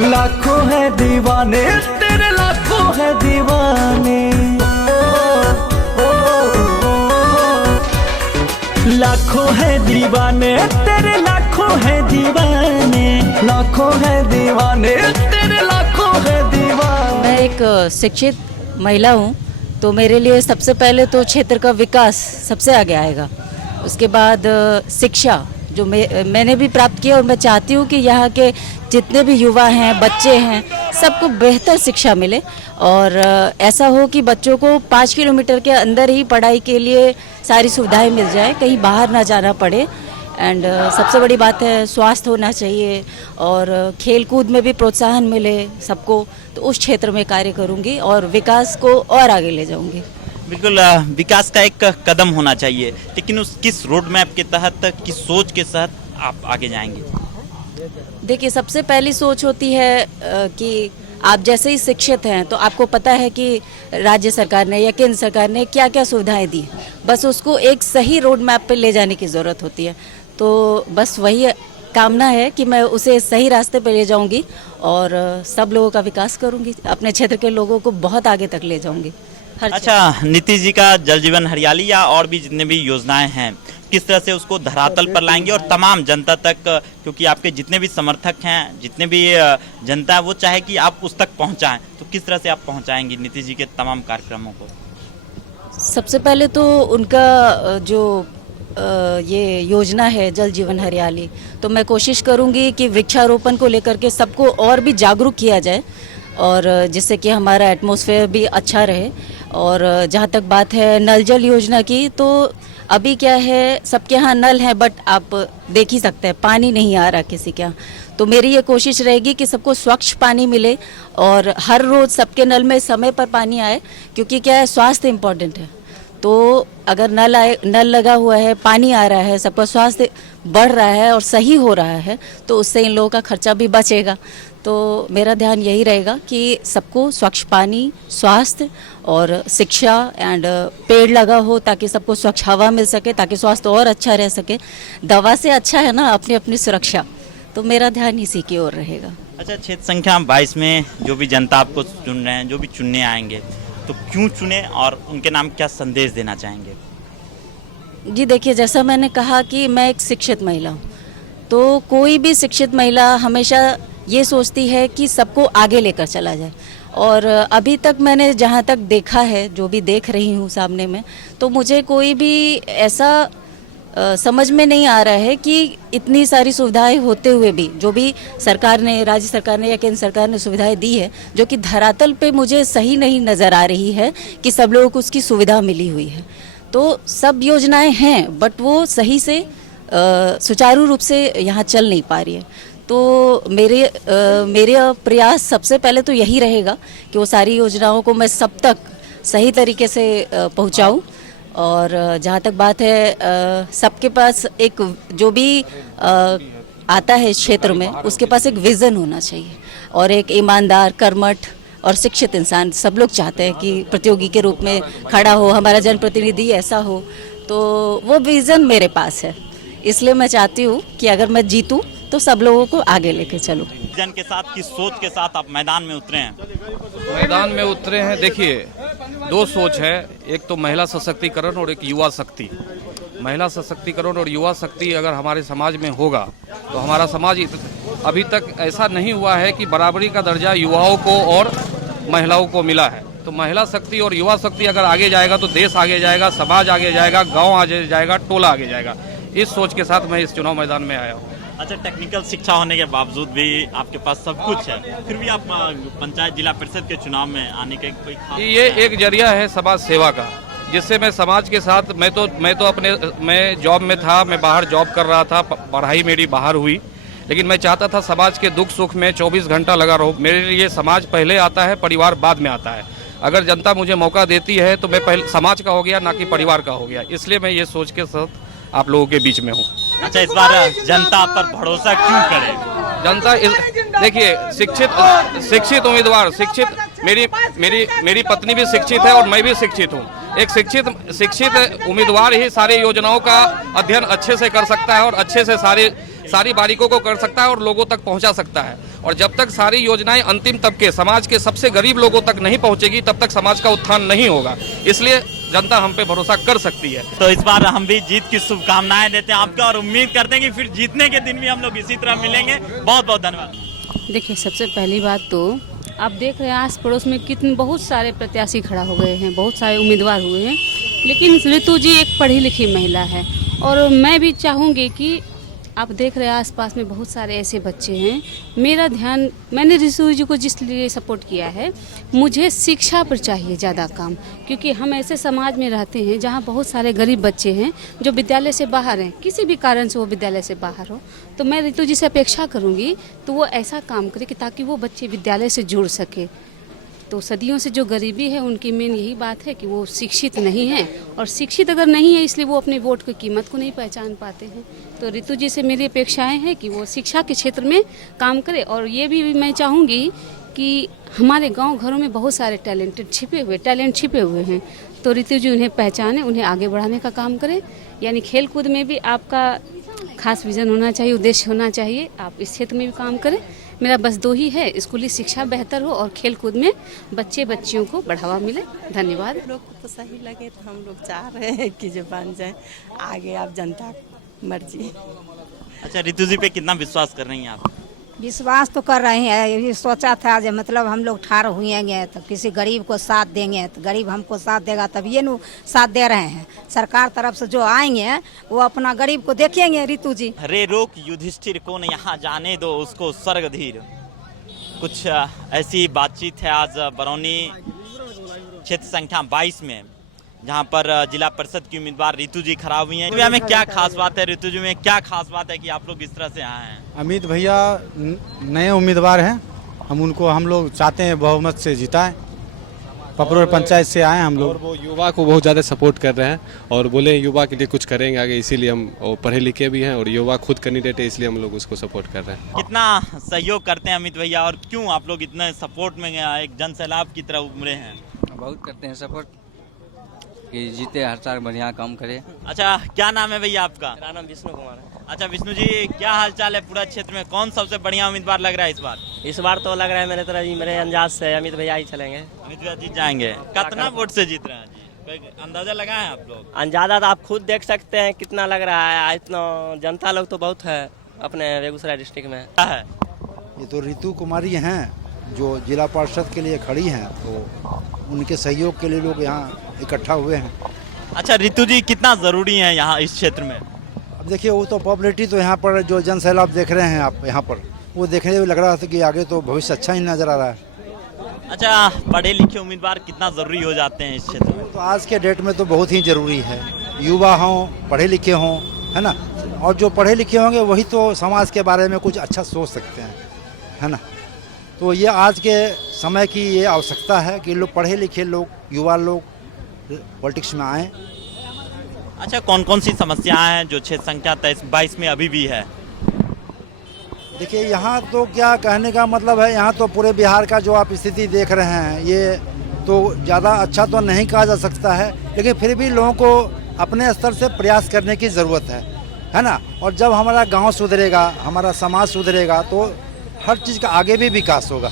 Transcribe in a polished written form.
लाखों है दीवाने तेरे, लाखों है दीवाने, लाखों है दीवाने तेरे, लाखों है दीवाने, लाखों है दीवाने तेरे, लाखों है दीवाने। मैं एक शिक्षित महिला हूँ, तो मेरे लिए सबसे पहले तो क्षेत्र का विकास सबसे आगे आएगा। उसके बाद शिक्षा जो मैंने भी प्राप्त किया, और मैं चाहती हूँ कि यहाँ के जितने भी युवा हैं, बच्चे हैं, सबको बेहतर शिक्षा मिले, और ऐसा हो कि बच्चों को 5 किलोमीटर के अंदर ही पढ़ाई के लिए सारी सुविधाएं मिल जाए, कहीं बाहर ना जाना पड़े। एंड सबसे बड़ी बात है स्वास्थ्य होना चाहिए, और खेल कूद में भी प्रोत्साहन मिले सबको। तो उस क्षेत्र में कार्य करूँगी और विकास को और आगे ले जाऊँगी। बिल्कुल, विकास का एक कदम होना चाहिए, लेकिन उस किस रोड मैप के तहत, किस सोच के साथ आप आगे जाएंगे? देखिए, सबसे पहली सोच होती है कि आप जैसे ही शिक्षित हैं तो आपको पता है कि राज्य सरकार ने या केंद्र सरकार ने क्या क्या सुविधाएं दी, बस उसको एक सही रोड मैप पे ले जाने की ज़रूरत होती है। तो बस वही कामना है कि मैं उसे सही रास्ते पे ले जाऊंगी और सब लोगों का विकास करूंगी, अपने क्षेत्र के लोगों को बहुत आगे तक ले जाऊंगी। अच्छा, नीतीश जी का जल जीवन हरियाली या और भी जितने भी योजनाएं हैं, किस तरह से उसको धरातल पर लाएंगे और तमाम जनता तक, क्योंकि आपके जितने भी समर्थक हैं, जितने भी जनता है, वो चाहे कि आप उस तक पहुंचाएं, तो किस तरह से आप पहुंचाएंगे नीतीश जी के तमाम कार्यक्रमों को? सबसे पहले तो उनका जो ये योजना है जल जीवन हरियाली, तो मैं कोशिश करूंगी कि वृक्षारोपण को लेकर के सबको और भी जागरूक किया जाए, और जिससे कि हमारा एटमॉस्फेयर भी अच्छा रहे। और जहाँ तक बात है नल जल योजना की, तो अभी क्या है, सबके यहाँ नल है, बट आप देख ही सकते हैं पानी नहीं आ रहा किसी के यहाँ। तो मेरी ये कोशिश रहेगी कि सबको स्वच्छ पानी मिले और हर रोज़ सबके नल में समय पर पानी आए, क्योंकि क्या है, स्वास्थ्य इम्पोर्टेंट है। तो अगर नल लगा हुआ है, पानी आ रहा है, सबका स्वास्थ्य बढ़ रहा है और सही हो रहा है, तो उससे इन लोगों का खर्चा भी बचेगा। तो मेरा ध्यान यही रहेगा कि सबको स्वच्छ पानी, स्वास्थ्य और शिक्षा एंड पेड़ लगा हो, ताकि सबको स्वच्छ हवा मिल सके, ताकि स्वास्थ्य और अच्छा रह सके। दवा से अच्छा है ना अपनी अपनी सुरक्षा, तो मेरा ध्यान इसी की ओर रहेगा। अच्छा, क्षेत्र संख्या 22 में जो भी जनता आपको चुन रहे हैं, जो भी चुनने आएंगे, तो क्यों चुने और उनके नाम क्या संदेश देना चाहेंगे? जी देखिए, जैसा मैंने कहा कि मैं एक शिक्षित महिला हूँ, तो कोई भी शिक्षित महिला हमेशा ये सोचती है कि सबको आगे लेकर चला जाए। और अभी तक मैंने जहाँ तक देखा है, जो भी देख रही हूँ सामने में, तो मुझे कोई भी ऐसा समझ में नहीं आ रहा है कि इतनी सारी सुविधाएं होते हुए भी, जो भी सरकार ने, राज्य सरकार ने या केंद्र सरकार ने सुविधाएं दी है, जो कि धरातल पे मुझे सही नहीं नज़र आ रही है कि सब लोगों को उसकी सुविधा मिली हुई है। तो सब योजनाएं हैं, बट वो सही से सुचारू रूप से यहाँ चल नहीं पा रही है। तो मेरे प्रयास सबसे पहले तो यही रहेगा कि वो सारी योजनाओं को मैं सब तक सही तरीके से पहुँचाऊँ। और जहाँ तक बात है, सबके पास एक जो भी आता है इस क्षेत्र में, उसके पास एक विज़न होना चाहिए, और एक ईमानदार, कर्मठ और शिक्षित इंसान सब लोग चाहते हैं कि प्रतियोगी के रूप में खड़ा हो, हमारा जनप्रतिनिधि ऐसा हो। तो वो विज़न मेरे पास है, इसलिए मैं चाहती हूँ कि अगर मैं जीतूँ तो सब लोगों को आगे लेके चलूँ। जन के साथ, किस सोच के साथ आप मैदान में उतरे हैं? मैदान में उतरे हैं, देखिए दो सोच है, एक तो महिला सशक्तिकरण और एक युवा शक्ति। महिला सशक्तिकरण और युवा शक्ति अगर हमारे समाज में होगा तो हमारा समाज अभी तक ऐसा नहीं हुआ है कि बराबरी का दर्जा युवाओं को और महिलाओं को मिला है। तो महिला शक्ति और युवा शक्ति अगर आगे जाएगा तो देश आगे जाएगा, समाज आगे जाएगा, गाँव आगे जाएगा, टोला आगे जाएगा। इस सोच के साथ मैं इस चुनाव मैदान में आया हूँ। अच्छा, टेक्निकल शिक्षा होने के बावजूद भी आपके पास सब कुछ है, फिर भी आप पंचायत जिला परिषद के चुनाव में आने के कोई खास? ये एक जरिया है समाज सेवा का, जिससे मैं समाज के साथ, मैं जॉब में था, मैं बाहर जॉब कर रहा था, पढ़ाई मेरी बाहर हुई, लेकिन मैं चाहता था समाज के दुख सुख में 24 घंटा लगा रहूं। मेरे लिए समाज पहले आता है, परिवार बाद में आता है। अगर जनता मुझे मौका देती है तो मैं पहले समाज का हो गया, ना कि परिवार का हो गया। इसलिए मैं ये सोच के साथ आप लोगों के बीच में हूँ। अच्छा, इस बार जनता पर भरोसा क्यों करे? जनता देखिए, शिक्षित उम्मीदवार, मेरी पत्नी भी शिक्षित है और मैं भी शिक्षित हूँ। एक शिक्षित उम्मीदवार ही सारी योजनाओं का अध्ययन अच्छे से कर सकता है और अच्छे से सारी सारी बारीकों को कर सकता है और लोगों तक पहुंचा सकता है। और जब तक सारी योजनाएं अंतिम तबके समाज के सबसे गरीब लोगों तक नहीं पहुंचेगी तब तक समाज का उत्थान नहीं होगा। इसलिए जनता हम पे भरोसा कर सकती है। तो इस बार हम भी जीत की शुभकामनाएं देते हैं आपको और उम्मीद करते हैं कि फिर जीतने के दिन भी हम लोग इसी तरह मिलेंगे। बहुत बहुत धन्यवाद। देखिए, सबसे पहली बात तो आप देख रहे हैं आस पड़ोस में कितने बहुत सारे प्रत्याशी खड़ा हो गए हैं, बहुत सारे उम्मीदवार हुए हैं, लेकिन ऋतु जी एक पढ़ी लिखी महिला है। और मैं भी चाहूँगी कि आप देख रहे हैं आसपास में बहुत सारे ऐसे बच्चे हैं। मेरा ध्यान, मैंने ऋतु जी को जिस लिए सपोर्ट किया है, मुझे शिक्षा पर चाहिए ज़्यादा काम, क्योंकि हम ऐसे समाज में रहते हैं जहाँ बहुत सारे गरीब बच्चे हैं जो विद्यालय से बाहर हैं, किसी भी कारण से वो विद्यालय से बाहर हो। तो मैं ऋतु जी से अपेक्षा करूँगी तो वो ऐसा काम करे कि ताकि वो बच्चे विद्यालय से जुड़ सके। तो सदियों से जो गरीबी है उनकी मेन यही बात है कि वो शिक्षित नहीं है, और शिक्षित अगर नहीं है इसलिए वो अपने वोट की कीमत को नहीं पहचान पाते हैं। तो ऋतु जी से मेरी अपेक्षाएं हैं कि वो शिक्षा के क्षेत्र में काम करे। और ये भी मैं चाहूँगी कि हमारे गांव घरों में बहुत सारे टैलेंट छिपे हुए हैं, तो ऋतु जी उन्हें पहचाने, उन्हें आगे बढ़ाने का काम करें। यानी खेल कूद में भी आपका खास विजन होना चाहिए, उद्देश्य होना चाहिए, आप इस क्षेत्र में भी काम करें। मेरा बस दो ही है, स्कूली शिक्षा बेहतर हो और खेल कूद में बच्चे बच्चियों को बढ़ावा मिले। धन्यवाद। लोग को तो सही लगे तो हम लोग चाह रहे हैं कि जो बन जाए, आगे आप जनता मर्जी। अच्छा, ऋतु जी पे कितना विश्वास कर रही हैं आप? विश्वास तो कर रहे हैं। ये सोचा था जब मतलब हम लोग ठाड़ हुएंगे तो किसी गरीब को साथ देंगे, तो गरीब हमको साथ देगा, तब ये नु साथ दे रहे हैं। सरकार तरफ से जो आएंगे वो अपना गरीब को देखेंगे। ऋतु जी, रे रोक युधिष्ठिर को न यहाँ जाने दो, उसको स्वर्ग धीर। कुछ ऐसी बातचीत है आज बरौनी क्षेत्र संख्या 22 में, जहाँ पर जिला परिषद की उम्मीदवार ऋतु जी खड़ा हुई हैं। में क्या खास बात है ऋतु जी में, क्या खास बात है कि आप लोग इस तरह से आए हैं? अमित भैया नए उम्मीदवार हैं, हम लोग चाहते हैं बहुमत से जिताएं। पपरोर पंचायत से आए हम लोग। और वो युवा को बहुत ज़्यादा सपोर्ट कर रहे हैं और बोले युवा के लिए कुछ करेंगे आगे, इसीलिए हम पढ़े लिखे भी हैं और युवा खुद कैंडिडेट है, इसलिए हम लोग उसको सपोर्ट कर रहे हैं। कितना सहयोग करते हैं अमित भैया, और क्यों आप लोग इतने सपोर्ट में एक जन सैलाब की तरह उमड़े हैं? बहुत करते हैं सपोर्ट कि जीते, हर साल बढ़िया काम करे। अच्छा, क्या नाम है भैया आपका? मेरा नाम विष्णु कुमार है। अच्छा विष्णु जी, क्या हालचाल है पूरा क्षेत्र में? कौन सबसे बढ़िया उम्मीदवार लग रहा है इस बार? इस बार तो लग रहा है मेरे तरह जी, मेरे अंदाज से अमित भैया ही चलेंगे। अमित भैया जीत जाएंगे। कितना वोट से जीत रहे हैं जी, कोई अंदाजा लगाए हैं आप लोग? अंदाजा तो आप खुद देख सकते हैं कितना लग रहा है। इतना जनता लोग तो बहुत है अपने बेगूसराय डिस्ट्रिक्ट में। क्या है ये तो ऋतु कुमारी हैं जो जिला पार्षद के लिए खड़ी हैं, तो उनके सहयोग के लिए लोग यहाँ इकट्ठा हुए हैं। अच्छा, ऋतु जी कितना जरूरी है यहाँ इस क्षेत्र में? अब देखिए, वो तो पॉपुलरिटी तो यहाँ पर जो जन सैलाब देख रहे हैं आप यहाँ पर, वो देखने में लग रहा था कि आगे तो भविष्य अच्छा ही नजर आ रहा है। अच्छा, पढ़े लिखे उम्मीदवार कितना जरूरी हो जाते हैं इस क्षेत्र में? तो आज के डेट में तो बहुत ही जरूरी है, युवा हों, पढ़े लिखे हों, है ना। और जो पढ़े लिखे होंगे वही तो समाज के बारे में कुछ अच्छा सोच सकते हैं, है ना। तो ये आज के समय की ये आवश्यकता है कि लोग पढ़े लिखे लोग, युवा लोग पॉलिटिक्स में आए। अच्छा, कौन कौन सी समस्याएं हैं जो क्षेत्र संख्या 22 में अभी भी है? देखिए, यहाँ तो क्या कहने का मतलब है, यहाँ तो पूरे बिहार का जो आप स्थिति देख रहे हैं, ये तो ज़्यादा अच्छा तो नहीं कहा जा सकता है, लेकिन फिर भी लोगों को अपने स्तर से प्रयास करने की ज़रूरत है ना। और जब हमारा गांव सुधरेगा, हमारा समाज सुधरेगा, तो हर चीज़ का आगे भी विकास होगा।